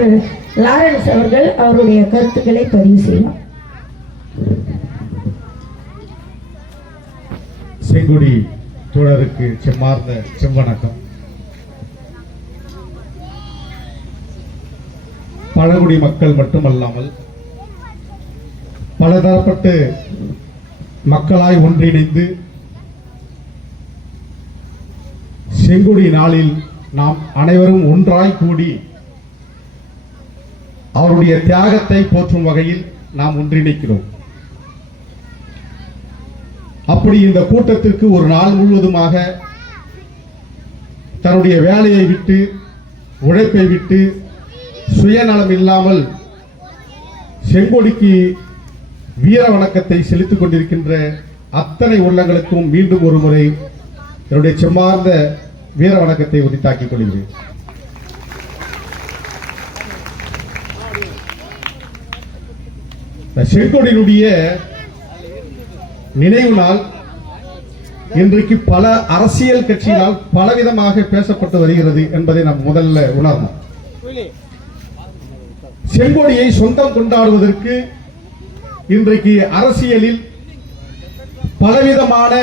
திரு Lawrence அவர்கள் அவருடைய கருத்துக்களை பதிவு செய்யலாம். செங்குடி தோழருக்கு செம்மார்ந்த செவ்வணக்கம். பழங்குடி மக்கள் மட்டுமல்லாமல் பலதரப்பட்டு மக்களாய் ஒன்றிணைந்து செங்குடி நாளில் நாம் அனைவரும் ஒன்றாய் கூடி அவருடைய தியாகத்தை போற்றும் வகையில் நாம் ஒன்றிணைக்கிறோம். அப்படி இந்த கூட்டத்திற்கு ஒரு நாள் முழுவதுமாக தன்னுடைய வேலையை விட்டு உழைப்பை விட்டு சுயநலம் இல்லாமல் செங்கொடிக்கு வீர வணக்கத்தை செலுத்திக் கொண்டிருக்கின்ற அத்தனை உள்ளங்களுக்கும் மீண்டும் ஒரு முறை என்னுடைய செம்மார்ந்த வீர வணக்கத்தை உரித்தாக்கிக் கொள்கிறேன். செங்கொடியினுடைய நினைவு நாள் இன்றைக்கு பல அரசியல் கட்சிகளால் பலவிதமாக பேசப்பட்டு வருகிறது என்பதை நாம் முதல்ல உணரணும். செங்கொடியை சொந்தம் கொண்டாடுவதற்கு இன்றைக்கு அரசியலில் பலவிதமான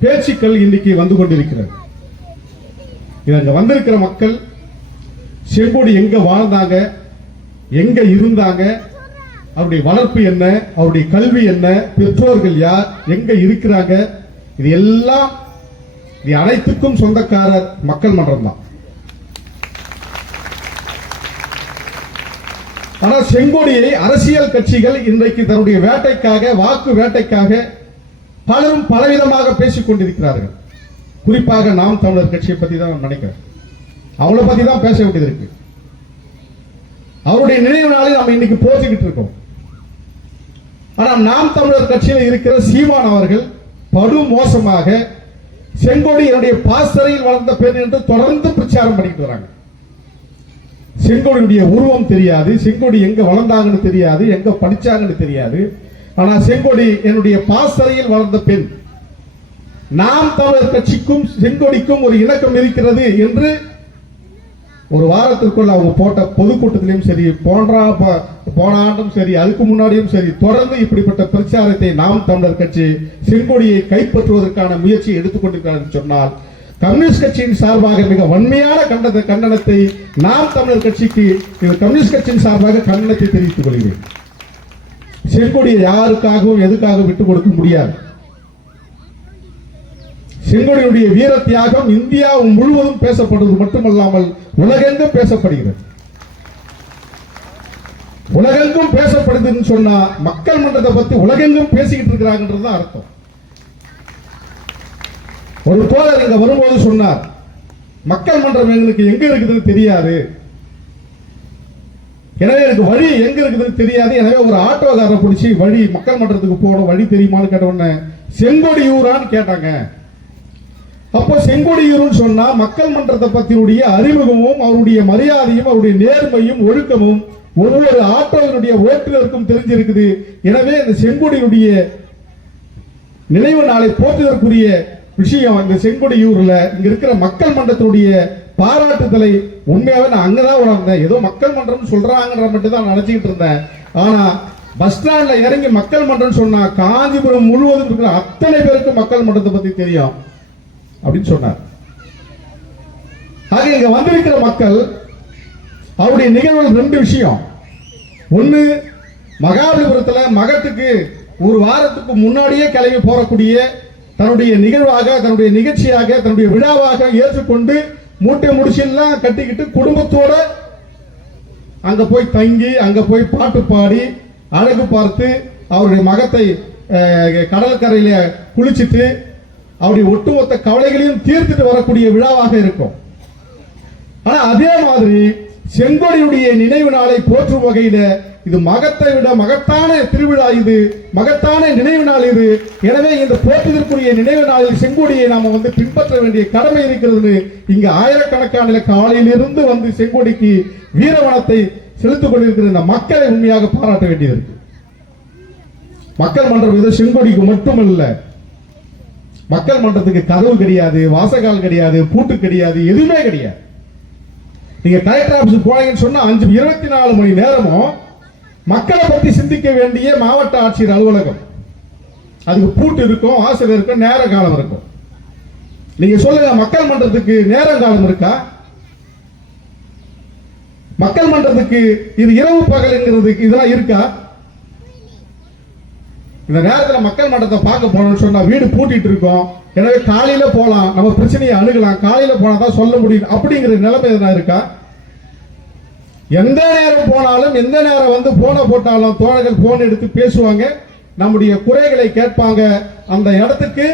பேச்சுக்கள் இன்றைக்கு வந்து கொண்டிருக்கிறது. இங்க வந்திருக்கிற மக்கள் செங்கொடி எங்க வாழ்ந்தாங்க, எங்க இருந்தாங்க, அவருடைய வளர்ப்பு என்ன, அவருடைய கல்வி என்ன, பெற்றோர்கள் யார், எங்க இருக்கிறாங்க, இது எல்லாம் இது அனைத்துக்கும் சொந்தக்காரர் மக்கள் மன்றம் தான். ஆனால் செங்கொடியை அரசியல் கட்சிகள் இன்றைக்கு தன்னுடைய வேட்டைக்காக, வாக்கு வேட்டைக்காக பலரும் பலவிதமாக பேசிக் கொண்டிருக்கிறார்கள். குறிப்பாக நாம் தமிழர் கட்சியை பத்தி தான் நினைக்கிறேன். அவங்கள பத்தி தான் பேச வேண்டியது இருக்கு. அவருடைய நினைவு நாளில் நம்ம இன்னைக்கு போச்சுக்கிட்டு இருக்கோம். ஆனால் நாம் தமிழர் கட்சியில் இருக்கிற சீமான் அவர்கள் படு மோசமாக செங்கொடி என்னுடைய பாசறையில் வளர்ந்த பெண் என்று தொடர்ந்து பிரச்சாரம் பண்ணிட்டு வராங்க. செங்கொடியுடைய உருவம் தெரியாது, செங்கொடி எங்க வளர்ந்தாங்கன்னு தெரியாது, எங்க படிச்சாங்கன்னு தெரியாது. ஆனா செங்கொடி என்னுடைய பாசறையில் வளர்ந்த பெண், நாம் தமிழர் கட்சிக்கும் செங்கொடிக்கும் ஒரு இணக்கம் இருக்கிறது என்று ஒரு வாரத்திற்குள் அவங்க போட்ட பொதுக்கூட்டத்திலும் சரி, போன ஆண்டும் சரி, அதுக்கு முன்னாடியும் சரி, தொடர்ந்து இப்படிப்பட்ட பிரச்சாரத்தை நாம் தமிழர் கட்சி செங்கொடியை கைப்பற்றுவதற்கான முயற்சியை எடுத்துக்கொண்டிருக்கிறார் சொன்னால் கம்யூனிஸ்ட் கட்சியின் சார்பாக மிக வன்மையான கண்டனத்தை நாம் தமிழர் கட்சிக்கு கம்யூனிஸ்ட் கட்சியின் சார்பாக கண்டனத்தை தெரிவித்துக் கொள்கிறேன். செங்கொடியை யாருக்காகவும் எதுக்காகவும் விட்டுக் கொடுக்க முடியாது. செங்கொடியுடைய வீர தியாகம் இந்தியா முழுவதும் பேசப்படுவது மட்டுமல்லாமல் உலகெங்கும் பேசப்படுகிறது. உலகெங்கும் பேசப்படுதுன்னு சொன்னா மக்கள் மன்றத்தை பத்தி உலகெங்கும் பேசிக்கிட்டு இருக்கிறாங்கன்றது அர்த்தம். ஒரு தோழர் இங்க வரும்போது சொன்னார், மக்கள் மன்றம் எங்களுக்கு எங்க இருக்குதுன்னு தெரியாது, எனவே எனக்கு வழி எங்க இருக்குதுன்னு தெரியாது, எனவே ஒரு ஆட்டோக்காரரை பிடிச்சி வழி மக்கள் மன்றத்துக்கு போகணும், வழி தெரியுமான்னு கேட்ட உடனே செங்கொடியூரான்னு கேட்டாங்க. அப்போ செங்கொடியூர்னு சொன்னா மக்கள் மன்றத்தை பத்தினுடைய அறிமுகமும் அவருடைய மரியாதையும் அவருடைய நேர்மையும் ஒழுக்கமும் ஒவ்வொரு ஆட்டோவினுடைய ஓட்டுநருக்கும் தெரிஞ்சிருக்குது. எனவே இந்த செங்கொடியுடைய நினைவு நாளை போற்றுவதற்குரிய விஷயம் இந்த செங்கொடியூர்ல இங்க இருக்கிற மக்கள் மன்றத்தினுடைய பாராட்டுதலை உண்மையாவே நான் அங்கதான் உணர்ந்தேன். ஏதோ மக்கள் மன்றம் சொல்றாங்கன்ற மட்டும் தான் நினைச்சுக்கிட்டு இருந்தேன். ஆனா பஸ் ஸ்டாண்ட்ல இறங்கி மக்கள் மன்றம் சொன்னா காஞ்சிபுரம் முழுவதும் இருக்கிற அத்தனை பேருக்கு மக்கள் மன்றத்தை பத்தி தெரியும் அப்படின்னு சொன்னார். ஆக இங்க வந்திருக்கிற மக்கள் அவருடைய நிகழ்வுகள் ரெண்டு விஷயம். ஒன்னு, மகாபலிபுரத்துல மகத்துக்கு ஒரு வாரத்துக்கு முன்னாடியே கிளம்பி போறக்கூடிய தன்னுடைய நிகழ்வாக, தன்னுடைய நிகழ்ச்சியாக, தன்னுடைய விழாவாக ஏற்றுக்கொண்டு மூட்டை முடிச்செல்லாம் கட்டிக்கிட்டு குடும்பத்தோட அங்க போய் தங்கி அங்க போய் பாட்டு பாடி அழகு பார்த்து அவருடைய மகத்தை கடற்கரையில குளிச்சுட்டு அவருடைய ஒட்டுமொத்த கவலைகளையும் தீர்த்துட்டு வரக்கூடிய விழாவாக இருக்கும். ஆனா அதே மாதிரி செங்கொடியுடைய நினைவு நாளை போற்றும் வகையில இது மகத்தை விட மகத்தான திருவிழா, இது மகத்தான நினைவு நாள் இது. எனவே இந்த போற்றுதற்குரிய நினைவு நாளில் செங்கொடியை நாம பின்பற்ற வேண்டிய கடமை இருக்கிறது. இங்க ஆயிரக்கணக்கான காலையிலிருந்து செங்கொடிக்கு வீரவனத்தை செலுத்திக் கொண்டிருக்கிற இந்த மக்களை உண்மையாக பாராட்ட வேண்டியது இருக்கு. மக்கள் மன்றம் இது செங்கொடிக்கு மட்டுமல்ல, மக்கள் மன்றத்துக்கு கதவு கிடையாது, வாசகால் கிடையாது, பூட்டு கிடையாது, எதுவுமே கிடையாது. நீங்க கலெக்டர் ஆபீஸ் போனீங்கன்னு சொன்னா 24 மணி நேரமும் மக்களை பத்தி சிந்திக்க வேண்டிய மாவட்ட ஆட்சியர் அலுவலகம், அதுக்கு பூட்டு இருக்கும், ஆசிரியர் இருக்கும், நேர காலம் இருக்கும். நீங்க சொல்லுங்க, மக்கள் மன்றத்துக்கு நேரம் காலம் இருக்கா? மக்கள் மன்றத்துக்கு இது இரவு பகல்ங்கிறது இதெல்லாம் இருக்கா? இந்த நேரத்தில் மக்கள் மன்றத்தை பார்க்க போனோம்னு சொன்னா வீடு பூட்டிட்டு இருக்கோம், எனவே காலையில போலாம், நம்ம பிரச்சனையை அணுகலாம், காலையில போனா தான் சொல்ல முடியும் அப்படிங்கிற நிலைமை எதனா இருக்கா? எந்த நேரம் போனாலும் எந்த நேரம் வந்து போன போட்டாலும் தோழர்கள் போன் எடுத்து பேசுவாங்க, நம்முடைய குறைகளை கேட்பாங்க. அந்த இடத்துக்கு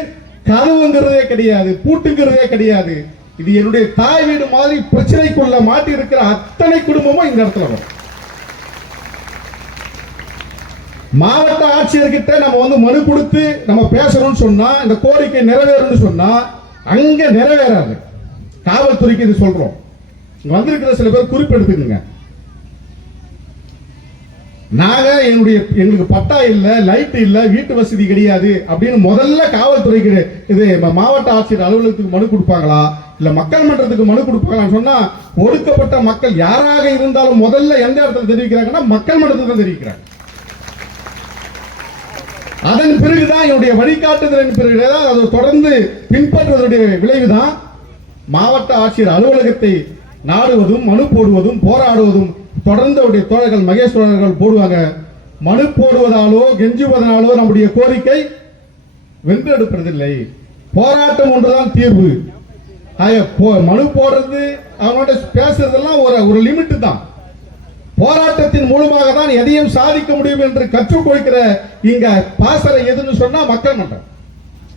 கதவுங்கிறதே கிடையாது, பூட்டுங்கிறதே கிடையாது. இது என்னுடைய தாய் வீடு மாதிரி பிரச்சனைக்குள்ள மாட்டி இருக்கிற அத்தனை குடும்பமும் இந்த இடத்துல வரும். மாவட்ட ஆட்சியர்கிட்ட நம்ம வந்து மனு கொடுத்து நம்ம பேசணும்னு சொன்னா, இந்த கோரிக்கை நிறைவேறும்னு சொன்னா அங்க நிறைவேறாது. காவல்துறைக்கு இது சொல்றோம். இங்க வந்திருக்கிற சில பேர் குறிப்பெடுத்துக்குங்க. நாங்க எங்களுக்கு பட்டா இல்ல, லைட் இல்ல, வீட்டு வசதி கிடையாது அப்படின்னு முதல்ல காவல்துறைக்கு இது மாவட்ட ஆட்சியர் அலுவலகத்துக்கு மனு கொடுப்பாங்களா இல்ல மக்கள் மன்றத்துக்கு மனு கொடுப்பாங்களான்னு சொன்னா, ஒடுக்கப்பட்ட மக்கள் யாராக இருந்தாலும் முதல்ல எந்த இடத்துல தெரிவிக்கிறாங்கன்னா மக்கள் மன்றத்துக்கு தான் தெரிவிக்கிறாங்க. அதன் பிறகுதான் என்னுடைய வழிகாட்டுதலின் பிறகுதான் அதை தொடர்ந்து பின்பற்றுவதனுடைய விளைவுதான் மாவட்ட ஆட்சியர் அலுவலகத்தை நாடுவதும் மனு போடுவதும் போராடுவதும். தொடர்ந்து அவருடைய தோழர்கள் மகேஷ் தோழர்கள் போடுவாங்க. மனு போடுவதாலோ கெஞ்சுவதனாலோ நம்முடைய கோரிக்கை வென்றெடுப்பதில்லை. போராட்டம் ஒன்றுதான் தீர்வு. மனு போடுறது அவனோட பேசுறதெல்லாம் ஒரு லிமிட் தான். போராட்டத்தின் மூலமாக தான் எதையும் சாதிக்க முடியும் என்று கற்றுக் கொடுக்கிற இங்க பாசறை எதுன்னு சொன்னா மக்கள் மன்றம்.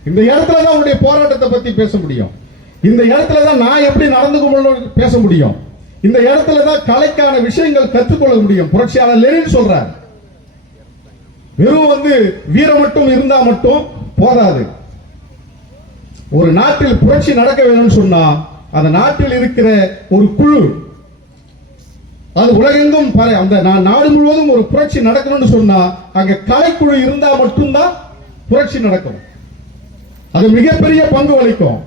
இந்த இடத்துல தான் உங்களுடைய போராட்டத்தை பத்தி பேச முடியும். இந்த இடத்துல தான் நான் எப்படி நடந்து பேச முடியும். இந்த இடத்துல தான் கலைக்கான விஷயங்கள் கற்றுக்கொள்ள முடியும். புரட்சியாளர் லெனின் சொல்றார், வெறும் வந்து வீரம் மட்டும் இருந்தா மட்டும் போதாது. ஒரு நாட்டில் புரட்சி நடக்க வேணும்னு சொன்னா அந்த நாட்டில் இருக்கிற ஒரு குழு, அது உலகெங்கும் அந்த நாடு முழுவதும் ஒரு புரட்சி நடக்கணும்னு சொன்னா அங்க கலைக்குழு இருந்தா மட்டும்தான் புரட்சி நடக்கும். அது மிகப்பெரிய பங்கு வகிக்கும்.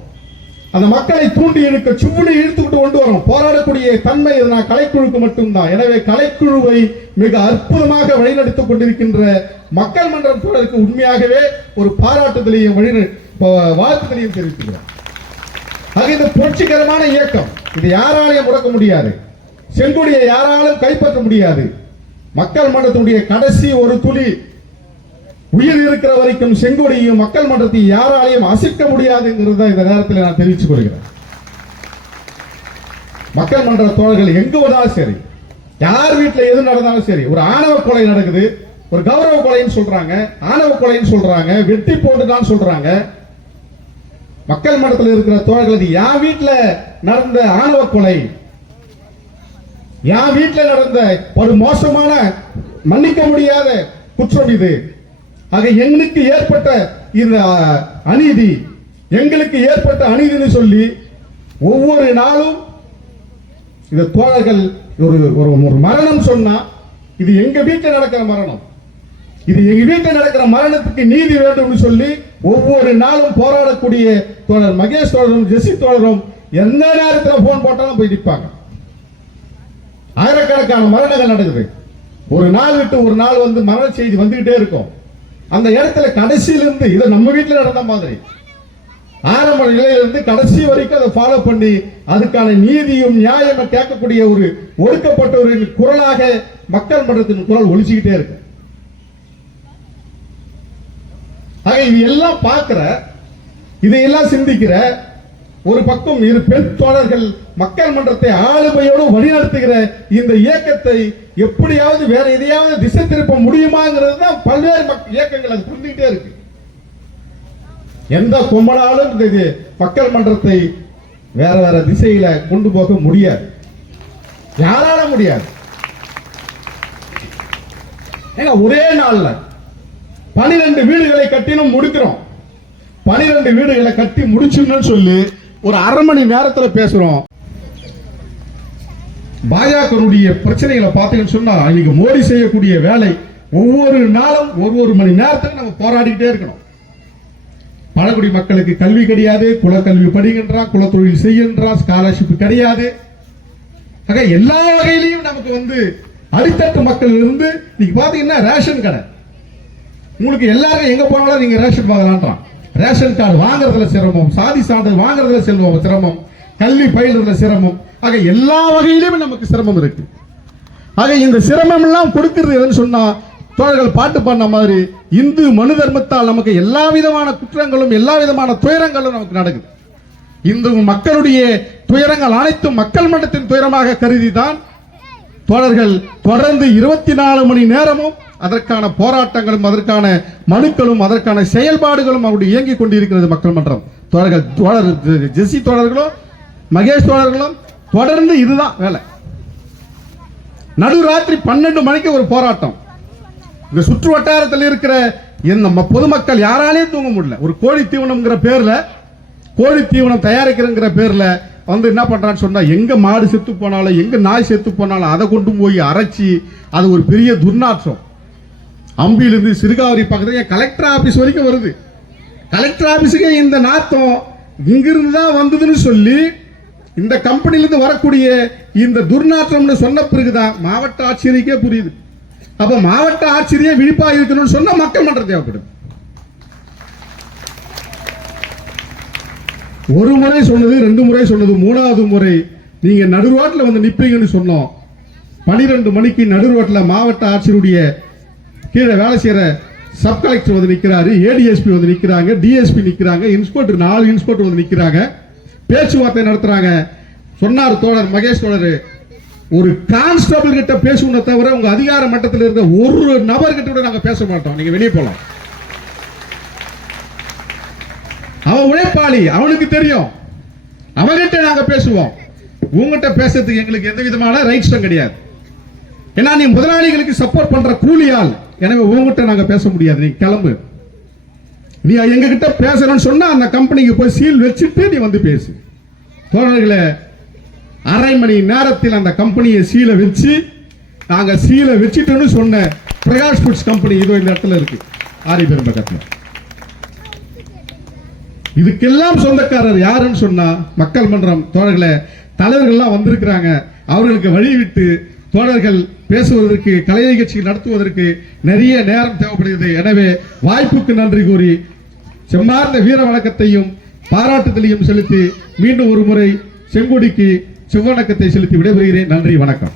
அந்த மக்களை தூண்டி இழுக்க சுவடி இழுத்துக்கிட்டு கொண்டு வரும். போராடக்கூடிய தன்மை கலைக்குழுக்கு மட்டும்தான். எனவே கலைக்குழுவை மிக அற்புதமாக வழிநடத்திக் கொண்டிருக்கின்ற மக்கள் மன்றம் தோழருக்கு உண்மையாகவே ஒரு பாராட்டுதலையும் வாழ்த்துதலையும் தெரிவித்துக்கிறோம். ஆக இந்த புரட்சிகரமான இயக்கம் இது யாராலையும் முடக்க முடியாது. செங்கொடியை யாராலும் கைப்பற்ற முடியாது. மக்கள் மன்றத்துடைய கடைசி ஒரு துளி உயிர் இருக்கிற வரைக்கும் செங்கொடியும் மக்கள் மன்றத்தை யாராலையும் அசைக்க முடியாதுங்கிறத இந்த நேரத்தில் நான் தெரிவித்துக் கொள்கிறேன். மக்கள் மன்ற தோழர்கள் எங்கு வந்தாலும் சரி, யார் வீட்டில் எது நடந்தாலும் சரி, ஒரு ஆணவ கொலை நடக்குது, ஒரு கௌரவ கொலைன்னு சொல்றாங்க, ஆணவ கொலைன்னு சொல்றாங்க, வெட்டி போட்டுதான் சொல்றாங்க. மக்கள் மன்றத்தில் இருக்கிற தோழர்கள் என் வீட்டில் நடந்த ஆணவ கொலை, என் வீட்டில் நடந்த ஒரு மோசமான மன்னிக்க முடியாத குற்றம் இது. ஆக எங்களுக்கு ஏற்பட்ட இந்த அநீதி, எங்களுக்கு ஏற்பட்ட அநீதினு சொல்லி ஒவ்வொரு நாளும் இந்த தோழர்கள் ஒரு மரணம் சொன்னா இது எங்க வீட்டில் நடக்கிற மரணம், இது எங்க வீட்டில் நடக்கிற மரணத்துக்கு நீதி வேண்டும் சொல்லி ஒவ்வொரு நாளும் போராடக்கூடிய தோழர் மகேஷ் தோழரும் ஜெசி தோழரும் எந்த நேரத்தில் போன் போட்டாலும் போய் நிற்பாங்க. ஆயிரக்கணக்கான மரணங்கள் நடக்குது. ஒரு நாள் விட்டு ஒரு நாள் வந்து மரண செய்தி வந்துகிட்டே இருக்கும். அந்த இடத்துல கடைசியிலிருந்து இதை நம்ம வீட்டில் நடந்த மாதிரி ஆரம்ப நிலையிலிருந்து கடைசி வரைக்கும் அதை ஃபாலோ பண்ணி அதுக்கான நீதியும் நியாயமும் கேட்கக்கூடிய ஒரு ஒடுக்கப்பட்டவரின் குரலாக மக்கள் மன்றத்தின் குரல் ஒலிச்சுக்கிட்டே இருக்கு. ஆக இது எல்லாம் பார்க்கிற, இதையெல்லாம் சிந்திக்கிற ஒரு பக்கம் இரு பெண் தோழர்கள் மக்கள் மன்றத்தை ஆளுமையோடு வழிநடத்துகிற இந்த இயக்கத்தை எப்படியாவது வேற எதையாவது திசை திருப்ப முடியுமாங்கிறது தான் பல்வேறு இயக்கங்கள் அது புரிஞ்சுக்கிட்டே இருக்கு. எந்த கும்பலாலும் இந்த மக்கள் மன்றத்தை வேற வேற திசையில கொண்டு போக முடியாது, யாரால முடியாது. ஒரே நாள்ல 12 வீடுகளை கட்டினும் முடிக்கிறோம். 12 வீடுகளை கட்டி முடிச்சுன்னு சொல்லி ஒரு அரை மணி நேரத்தில் பேசுறோம். பாஜகவுடைய பிரச்சனைகளை பார்த்தீங்கன்னு சொன்னா இன்னைக்கு மோடி செய்யக்கூடிய வேலை ஒவ்வொரு நாளும் ஒவ்வொரு மணி நேரத்துக்கு நம்ம போராடிக்கிட்டே இருக்கணும். பழங்குடி மக்களுக்கு கல்வி கிடையாது, குலக்கல்வி படிக்கின்றான், குலத்தொழில் செய்கின்றான், ஸ்காலர்ஷிப் கிடையாது. ஆக எல்லா வகையிலையும் நமக்கு வந்து அடித்தட்டு மக்கள் இருந்து நீங்க பாத்தீங்கன்னா ரேஷன் கடை உங்களுக்கு எல்லாரும் எங்க போனாலும் நீங்க ரேஷன் வாங்கலான்றான். ரேஷன் கார்டு வாங்குறதுல சிரமம், சாதி சான்றிதழ் வாங்குறதுல சிரமம், கல்வி பயில்றதுல சிரமம். ஆக எல்லா வகையிலும் நமக்கு சிரமம் இருக்கு. ஆக இந்த சிரமம் எல்லாம் கொடுக்கிறது எதுன்னு சொன்னா தோழர்கள் பாட்டு பாடின மாதிரி இந்து மனு தர்மத்தால் நமக்கு எல்லா விதமான குற்றங்களும் எல்லா விதமான துயரங்களும் நமக்கு நடக்குது. இந்து மக்களுடைய துயரங்கள் அனைத்தும் மக்கள் மன்றத்தின் துயரமாக கருதிதான் தோழர்கள் தொடர்ந்து 24 மணி நேரமும் அதற்கான போராட்டங்களும் அதற்கான மனுக்களும் அதற்கான செயல்பாடுகளும் அவருடைய இயங்கிக் கொண்டிருக்கிறது மக்கள் மன்றம். தோழர் ஜெசி தோழர்களும் மகேஷ் தோழர்களும் தொடர்ந்து இதுதான் வேலை. நடுராத்திரி 12 மணிக்கு ஒரு போராட்டம். இந்த சுற்று வட்டாரத்தில் இருக்கிற பொதுமக்கள் யாராலையும் தூங்க முடியல. ஒரு கோழி தீவனம்ங்கிற பேர்ல, கோழி தீவனம் தயாரிக்கிறங்கிற பேர்ல வந்து என்ன பண்றான்னு சொன்னா எங்க மாடு செத்து போனாலும் எங்க நாய் செத்து போனாலும் அதை கொண்டு போய் அரைச்சி அது ஒரு பெரிய துர்நாற்றம். அம்பியிலிருந்து சிறுகாவரி பக்கத்துல கலெக்டர் ஆபீஸ் வரைக்கும் வருது. கலெக்டர் ஆபீஸுக்கு இந்த நாத்தம் இங்கிருந்து தான் வந்ததுன்னு சொல்லி இந்த கம்பெனிலிருந்து வரக்கூடிய இந்த துர்நாற்றம்னு சொன்ன பிறகுதான் மாவட்ட ஆட்சியருக்கே புரியுது. அப்ப மாவட்ட ஆட்சியரே விழிப்பா இருக்கணும்னு சொன்னா மக்கள் மன்றம் தேவைப்படும். ஒரு முறை சொன்னது, 2 முறை சொன்னது, 3வது முறை நீங்க நடுரோட்டில் வந்து நிப்பீங்கன்னு சொன்னோம். 12 மணிக்கு நடுரோட்டில் மாவட்ட ஆட்சியருடைய கீழே வேலை செய்யற சப் கலெக்டர் வந்து நிக்கிறாரு, ஏடிஎஸ்பி வந்து நிக்கிறாங்க, டிஎஸ்பி நிக்கிறாங்க, இன்ஸ்பெக்டர் 4 இன்ஸ்பெக்டர் வந்து நிக்கிறாங்க, பேச்சுவார்த்தை நடத்துறாங்க. சொன்னார் தோழர் மகேஷ் தோழர், ஒரு கான்ஸ்டபிள் கிட்ட பேசுவதை தவிர உங்க அதிகார மட்டத்தில் இருக்க ஒரு நபர் கிட்ட கூட நாங்க பேச மாட்டோம், நீங்க வெளியே போலாம். அவன் உழைப்பாளி, அவனுக்கு தெரியும், அவன்கிட்ட நாங்க பேசுவோம். உங்ககிட்ட பேசுறதுக்கு எங்களுக்கு எந்த விதமான ரைட்ஸும் கிடையாது. ஏன்னா நீ முதலாளிகளுக்கு சப்போர்ட் பண்ற கூலியால், எனவே உங்ககிட்ட நாங்க பேச முடியாது. நீ கிளம்பு. நீ எங்க கிட்ட பேசணும்னு சொன்னா அந்த கம்பெனிக்கு போய் சீல் வச்சுட்டு நீ வந்து பேசு. தோழர்களே, அரை மணி நேரத்தில் அந்த கம்பெனியை சீலை வச்சு நாங்க சீலை வச்சுட்டோன்னு சொன்ன பிரகாஷ் ஃபுட்ஸ் கம்பெனி இதோ இந்த இடத்துல இருக்கு, ஆரிபெரும் பக்கத்தில். இதுக்கெல்லாம் சொந்தக்காரர் யாருன்னு சொன்னா மக்கள் மன்றம். தோழர்களே, தலைவர்கள்லாம் வந்திருக்கிறாங்க, அவர்களுக்கு வழிவிட்டு தோழர்கள் பேசுவதற்கு, கலை நிகழ்ச்சிகள் நடத்துவதற்கு நிறைய நேரம் தேவைப்படுகிறது. எனவே வாய்ப்புக்கு நன்றி கூறி செம்மார்ந்த வீர வணக்கத்தையும் பாராட்டுதலையும் செலுத்தி மீண்டும் ஒரு முறை செங்கொடிக்கு செவ்வணக்கத்தை செலுத்தி விடைபெறுகிறேன். நன்றி, வணக்கம்.